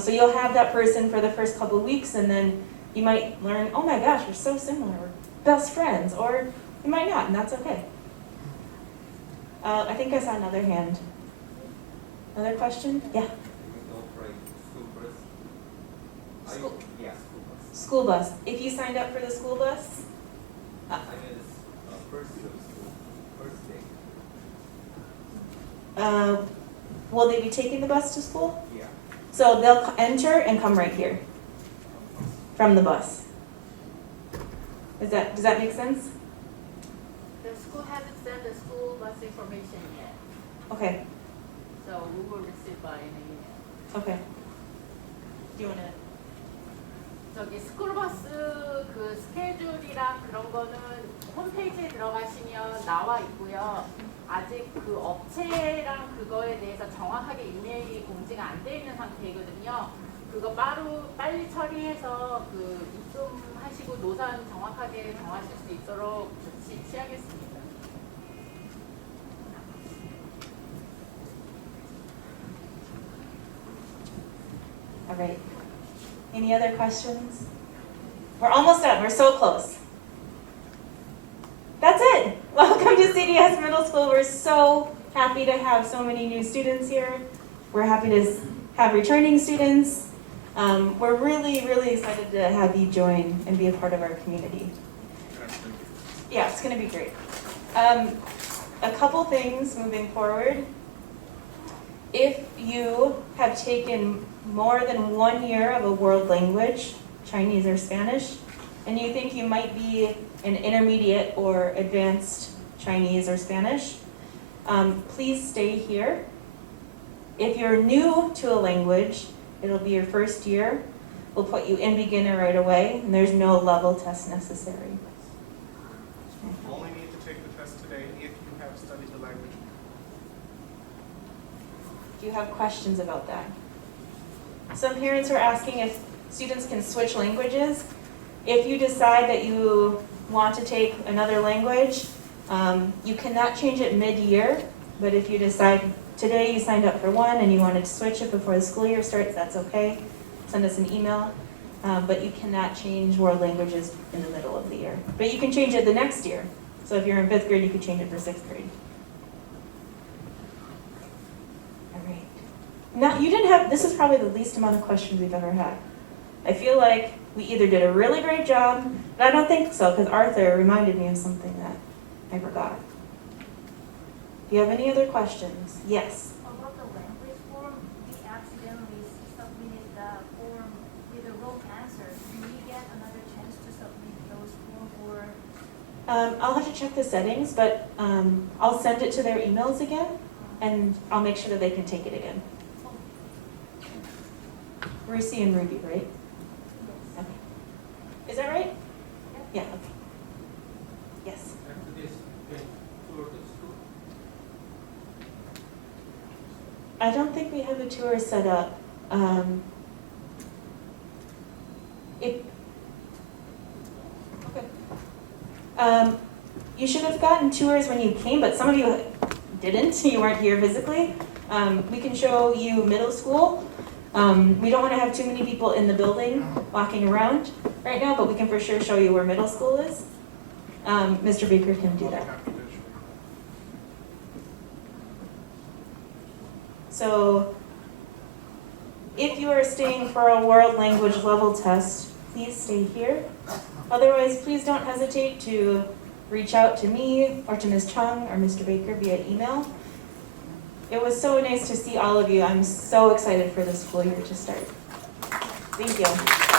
So you'll have that person for the first couple of weeks, and then you might learn, oh my gosh, we're so similar, we're best friends, or you might not, and that's okay. I think I saw another hand. Another question? Yeah. School, Yeah, school bus. school bus. If you signed up for the school bus, I mean, it's first day of school, first day. will they be taking the bus to school? Yeah. So they'll enter and come right here from the bus. Does that make sense? The school hasn't sent the school bus information yet, Okay, so we will receive by an email. okay. Do you want to? 저기 스쿨버스 그 스케줄이랑 그런 거는 홈페이지에 들어가시면 나와 있고요. 아직 그 업체랑 그거에 대해서 정확하게 이메일이 공지가 안 돼 있는 상태이거든요. 그거 빨리 처리해서 그 입금하시고 노선 정확하게 정하실 수 있도록 조치 취하겠습니다. All right. Any other questions? We're almost done. We're so close. That's it. Welcome to CDS Middle School. We're so happy to have so many new students here. We're happy to have returning students. We're really, really excited to have you join and be a part of our community. Yeah, it's going to be great. A couple things moving forward. If you have taken more than 1 year of a world language, Chinese or Spanish, and you think you might be an intermediate or advanced Chinese or Spanish, please stay here. If you're new to a language, it'll be your first year. We'll put you in beginner right away, and there's no level test necessary. You only need to take the test today if you have studied the language. Do you have questions about that? Some parents are asking if students can switch languages. If you decide that you want to take another language, you cannot change it mid-year, but if you decide today you signed up for one and you wanted to switch it before the school year starts, that's okay. Send us an email, but you cannot change world languages in the middle of the year. But you can change it the next year. So if you're in 5th grade, you could change it for 6th grade. All right. Now, this is probably the least amount of questions we've ever had. I feel like we either did a really great job, but I don't think so, because Arthur reminded me of something that I forgot. Do you have any other questions? Yes. About the language form, we accidentally I'll have to check the settings, but I'll send it to their emails again, and I'll make sure that they can take it again. Rusi and Ruby, right? Okay. Is that right? Yeah, okay. Yes. After this, can tour the school? I don't think we have a tour set up. Okay. You should have gotten tours when you came, but some of you didn't. You weren't here physically. We can show you middle school. We don't want to have too many people in the building walking around right now, but we can for sure show you where middle school is. Mr. Baker can do that. So, if you are staying for a world language level test, please stay here. Otherwise, please don't hesitate to reach out to me or to Ms. Chung or Mr. Baker via email. It was so nice to see all of you. I'm so excited for the school year to start. Thank you.